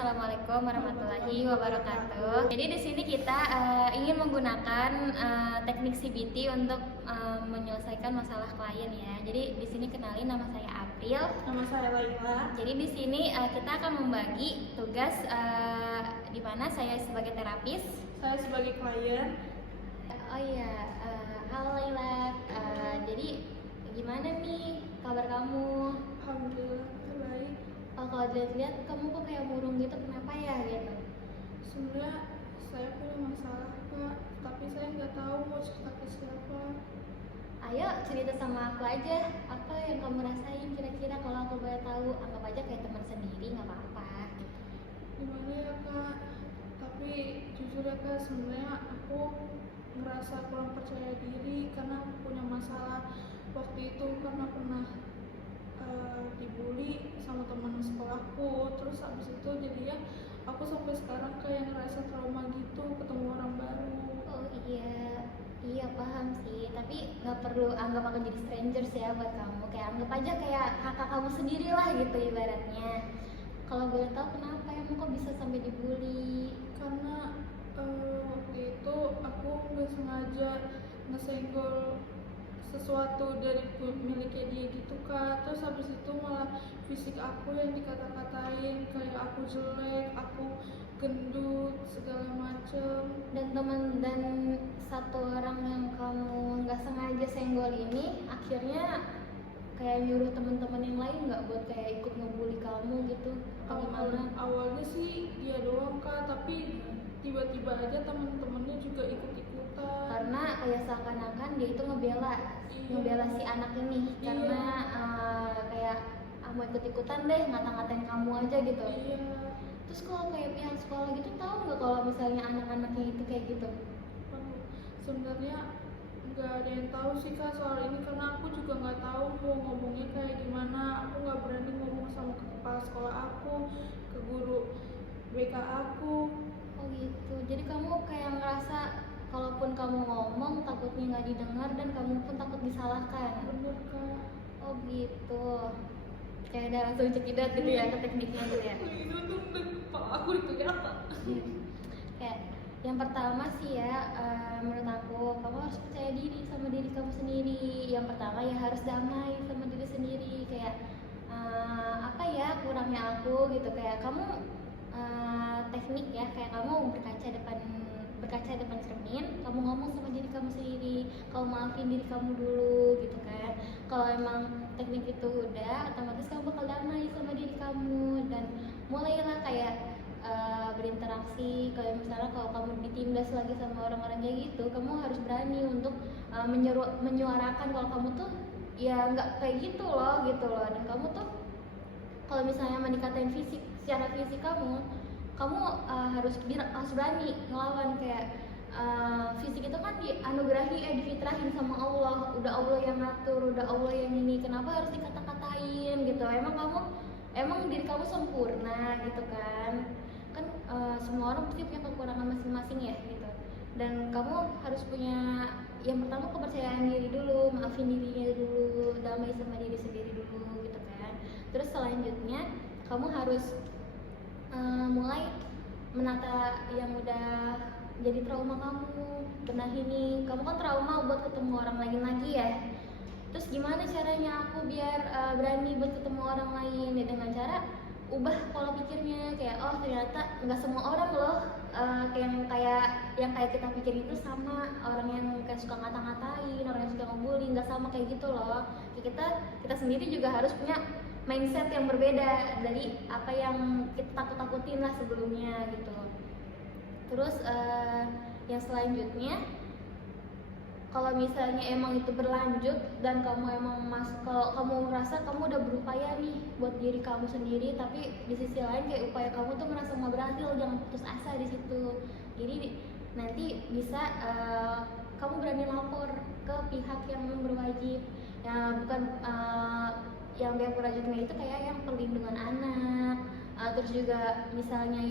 Assalamualaikum warahmatullahi wabarakatuh. Jadi di sini kita ingin menggunakan teknik CBT untuk menyelesaikan masalah klien ya. Jadi di sini kenalin, nama saya April. Nama saya Laila. Jadi di sini kita akan membagi tugas di mana saya sebagai terapis, Saya sebagai klien. oh iya, halo Laila. Jadi gimana nih kabar kamu? Alhamdulillah baik. Kalau dilihat kamu kok kayak murung gitu, kenapa ya gitu? Sebenarnya saya punya masalah Kak, tapi saya nggak tahu mau cerita ke siapa. Ayo cerita sama aku aja, apa yang kamu rasain kira-kira. Kalau aku boleh tahu, anggap aja kayak teman sendiri, nggak apa-apa. Gimana ya Kak? Tapi jujur ya Kak, sebenarnya aku ngerasa kurang percaya diri karena aku punya masalah waktu itu karena pernah dibully sama teman sekolahku. Terus abis itu jadinya aku sampai sekarang kayak ngerasa trauma gitu ketemu orang baru. Oh iya paham sih. Tapi nggak perlu anggap aku jadi strangers ya buat kamu. Kayak anggap aja kayak kakak kamu sendiri lah gitu ibaratnya. Kalau boleh tahu kenapa emang kok bisa sampai dibully? Karena waktu itu aku nggak sengaja ngesenggol sesuatu dari miliknya dia gitu Kak. Terus habis itu malah fisik aku yang dikata-katain kayak aku jelek, aku gendut, segala macem. Dan satu orang yang kamu nggak sengaja senggol ini akhirnya kayak nyuruh teman-teman yang lain nggak buat kayak ikut ngebully kamu gitu, atau gimana? Awalnya sih dia doang Kak, tapi tiba-tiba aja teman-temannya juga ikut-ikutan. Karena kayak seakan-akan dia itu ngebela si anak ini. Iya. Karena kayak mau ikut-ikutan deh, ngata-ngatain kamu aja gitu. Iya. Terus kalau kayak pihak sekolah gitu, tahu nggak kalau misalnya anak-anaknya itu kayak gitu? Sebenarnya nggak ada yang tahu sih Kak soal ini, karena aku juga nggak tahu mau ngomongnya kayak gimana. Aku nggak berani ngomong sama kepala sekolah aku, ke guru BK aku. Oh gitu. Jadi kamu kayak ngerasa kalaupun kamu ngomong takutnya nggak didengar dan kamu pun takut disalahkan. Bener Kak. Oh gitu. Kayak udah langsung cekidot gitu ya ke tekniknya gitu ya. Itu tuh kepala aku dipegang Kak. Kayak yang pertama sih ya, menurut aku kamu harus percaya diri sama diri kamu sendiri. Yang pertama ya harus damai sama diri sendiri. Kayak apa ya kurangnya aku gitu. Kayak kamu teknik ya, kayak kamu berkaca depan cermin, kamu ngomong sama diri kamu sendiri, kamu maafin diri kamu dulu gitu kan. Kalau emang teknik itu udah, otomatis kamu bakal damai sama diri kamu dan mulailah kayak berinteraksi. Kayak misalnya kalau kamu ditindas lagi sama orang-orang kayak gitu, kamu harus berani untuk menyuarakan kalau kamu tuh ya nggak kayak gitu loh. Dan kamu tuh kalau misalnya dikatain secara fisik kamu harus berani ngelawan. Kayak fisik itu kan dianugerahi, difitrahin sama Allah. Udah Allah yang ngatur, udah Allah yang ini. Kenapa harus dikata-katain gitu? Emang diri kamu sempurna gitu kan? Kan semua orang pasti punya kekurangan masing-masing ya gitu. Dan kamu harus punya yang pertama kepercayaan diri dulu, maafin dirinya dulu, damai sama diri sendiri dulu gitu kan. Terus selanjutnya kamu harus mulai menata yang udah jadi trauma kamu. Benahin, kamu kan trauma buat ketemu orang lain lagi ya. Terus gimana caranya aku biar berani buat ketemu orang lain? Ya dengan cara ubah pola pikirnya. Kayak oh ternyata nggak semua orang loh yang kayak kita pikir itu sama. Orang yang kayak suka ngata-ngatain, orang yang suka ngebully, nggak sama kayak gitu loh. Kayak kita sendiri juga harus punya mindset yang berbeda dari apa yang kita takut-takutin lah sebelumnya gitu. Terus yang selanjutnya, kalau misalnya emang itu berlanjut dan kamu kalau kamu merasa kamu udah berupaya nih buat diri kamu sendiri, tapi di sisi lain kayak upaya kamu tuh merasa nggak berhasil, jangan putus asa di situ. Jadi nanti bisa kamu berani lapor ke pihak yang berwajib. Ya bukan yang pihak berwajibnya itu kayak yang perlindungan anak, terus juga misalnya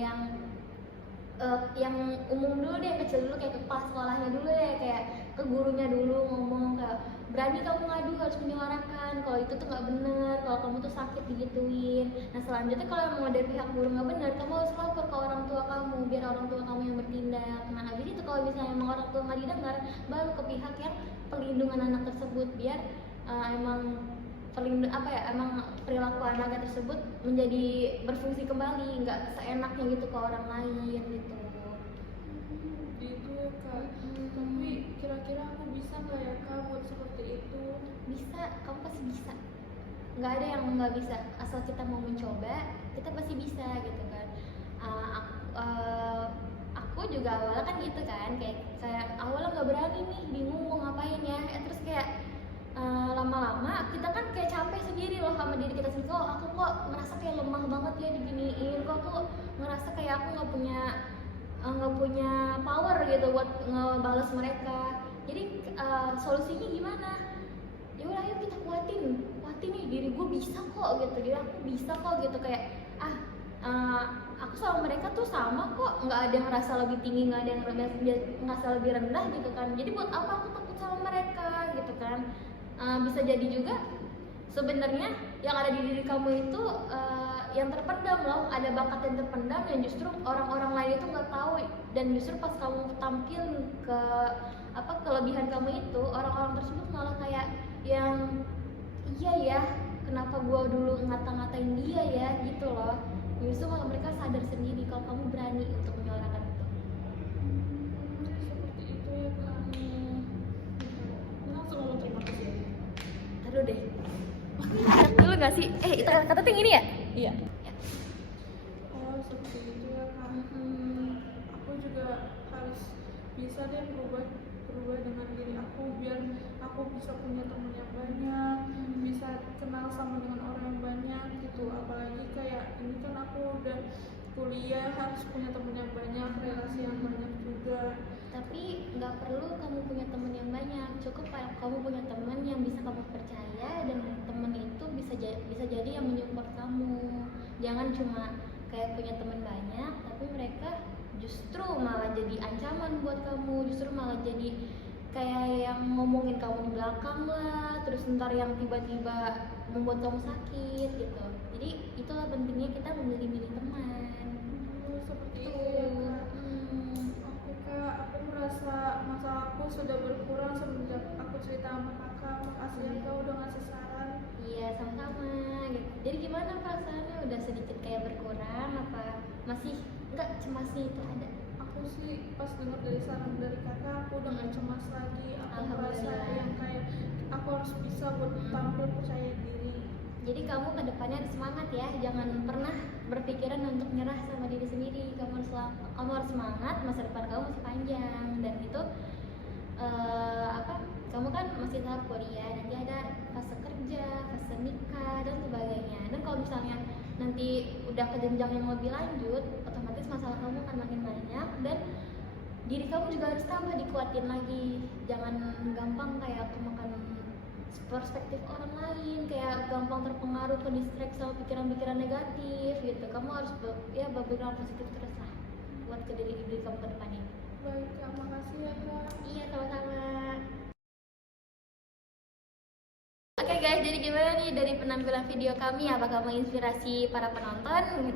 yang umum dulu deh, kecil dulu, kayak ke kepala sekolahnya dulu deh, kayak ke gurunya dulu ngomong. Kayak berani kamu ngadu, harus menyuarakan kalau itu tuh nggak bener, kalau kamu tuh sakit digituin. Nah selanjutnya kalau emang dari pihak guru nggak bener, kamu harus lapor biar orang tua kamu yang bertindak. Nah habis itu kalau misalnya emang orang tua nggak didengar, baru ke pihak yang perlindungan anak tersebut, biar emang emang perilaku anaknya tersebut menjadi berfungsi kembali, nggak seenaknya gitu ke orang lain gitu. Gitu ya kak. Tapi kira-kira aku bisa nggak ya kak buat seperti itu? Bisa, kamu pasti bisa. Nggak ada yang nggak bisa, asal kita mau mencoba, kita pasti bisa gitu kan. Aku juga awalnya kan gitu kan, kayak awalnya nggak berani nih, bingung mau ngapain ya, terus kayak lama-lama kita kan kayak capek sendiri loh sama diri kita sendiri. Aku kok ngerasa kayak lemah banget ya diginiin, kok aku ngerasa kayak aku nggak punya power gitu buat ngebales mereka. Jadi solusinya gimana? Ya udah, ayo kita kuatin nih, diri gue bisa kok gitu, jadi aku bisa kok gitu, kayak aku sama mereka tuh sama kok, nggak ada yang ngerasa lebih tinggi, nggak ada yang ngerasa lebih rendah gitu kan. Jadi buat apa aku takut sama mereka gitu kan. Bisa jadi juga sebenarnya yang ada di diri kamu itu yang terpendam loh, ada bakat yang terpendam yang justru orang-orang lain itu nggak tahu, dan justru pas kamu tampil ke kelebihan kamu itu, orang-orang tersebut malah kayak yang iya ya, kenapa gua dulu ngata-ngatain dia ya gitu loh. Justru malah mereka sadar sendiri kalau kamu berani untuk menyuarakan itu. Seperti itu ya kak. Langsung mau terima kasih. Taruh deh. Cek dulu nggak sih? Itu kata ting ini ya? Iya. Oh seperti itu ya kak. Aku juga harus bisa deh berubah dengan diri aku, biar aku bisa punya teman yang banyak, bisa kenal sama dengan orang yang banyak gitu. Apalagi kayak ini kan aku udah kuliah, harus punya teman yang banyak, relasi yang banyak juga. Tapi nggak perlu kamu punya teman yang banyak, cukup kamu punya teman yang bisa kamu percaya, dan teman itu bisa jadi yang menyupport kamu. Jangan cuma kayak punya teman banyak tapi mereka justru malah jadi ancaman buat kamu, justru malah jadi kayak yang ngomongin kamu di belakang lah, terus ntar yang tiba-tiba membuat kamu sakit gitu. Jadi itulah pentingnya kita memilih-milih teman. Seperti itu ya kak. Oke kak, aku merasa masalahku sudah berkurang semenjak aku cerita sama kakak. Makasih ya kak udah ngasih saran. Iya, sama-sama gitu. Jadi gimana perasaannya, udah sedikit kayak berkurang apa masih enggak, cemasnya itu ada? Aku sih pas dengar dari saran dari kakak, aku udah gak cemas lagi. Aku merasa yang kayak aku harus bisa buat tampil percaya diri. Jadi kamu ke depannya harus semangat ya, jangan pernah berpikiran untuk nyerah sama diri sendiri. Kamu harus semangat, masa depan kamu masih panjang, dan itu kamu kan masih tahap kuliah, nanti ada fase kerja, fase nikah dan sebagainya. Dan kalau misalnya nanti udah ke jenjang yang lebih lanjut, otomatis masalah kamu akan makin banyak, dan diri kamu juga harus tambah dikuatin lagi. Jangan gampang kayak kemakan perspektif orang lain, kayak gampang terpengaruh, ke distract sama pikiran-pikiran negatif gitu. Kamu harus berpikiran positif terus lah buat ke diri kamu ke depannya. Baik kak, makasih ya kak. Iya, sama-sama. Oke guys, jadi gimana nih dari penampilan video kami? Apakah menginspirasi para penonton?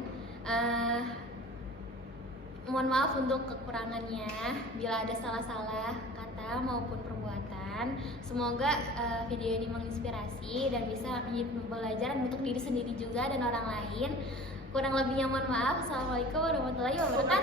Mohon maaf untuk kekurangannya bila ada salah-salah kata maupun perbuatan. Semoga video ini menginspirasi dan bisa menjadi pembelajaran untuk diri sendiri juga dan orang lain. Kurang lebihnya mohon maaf. Assalamualaikum warahmatullahi wabarakatuh.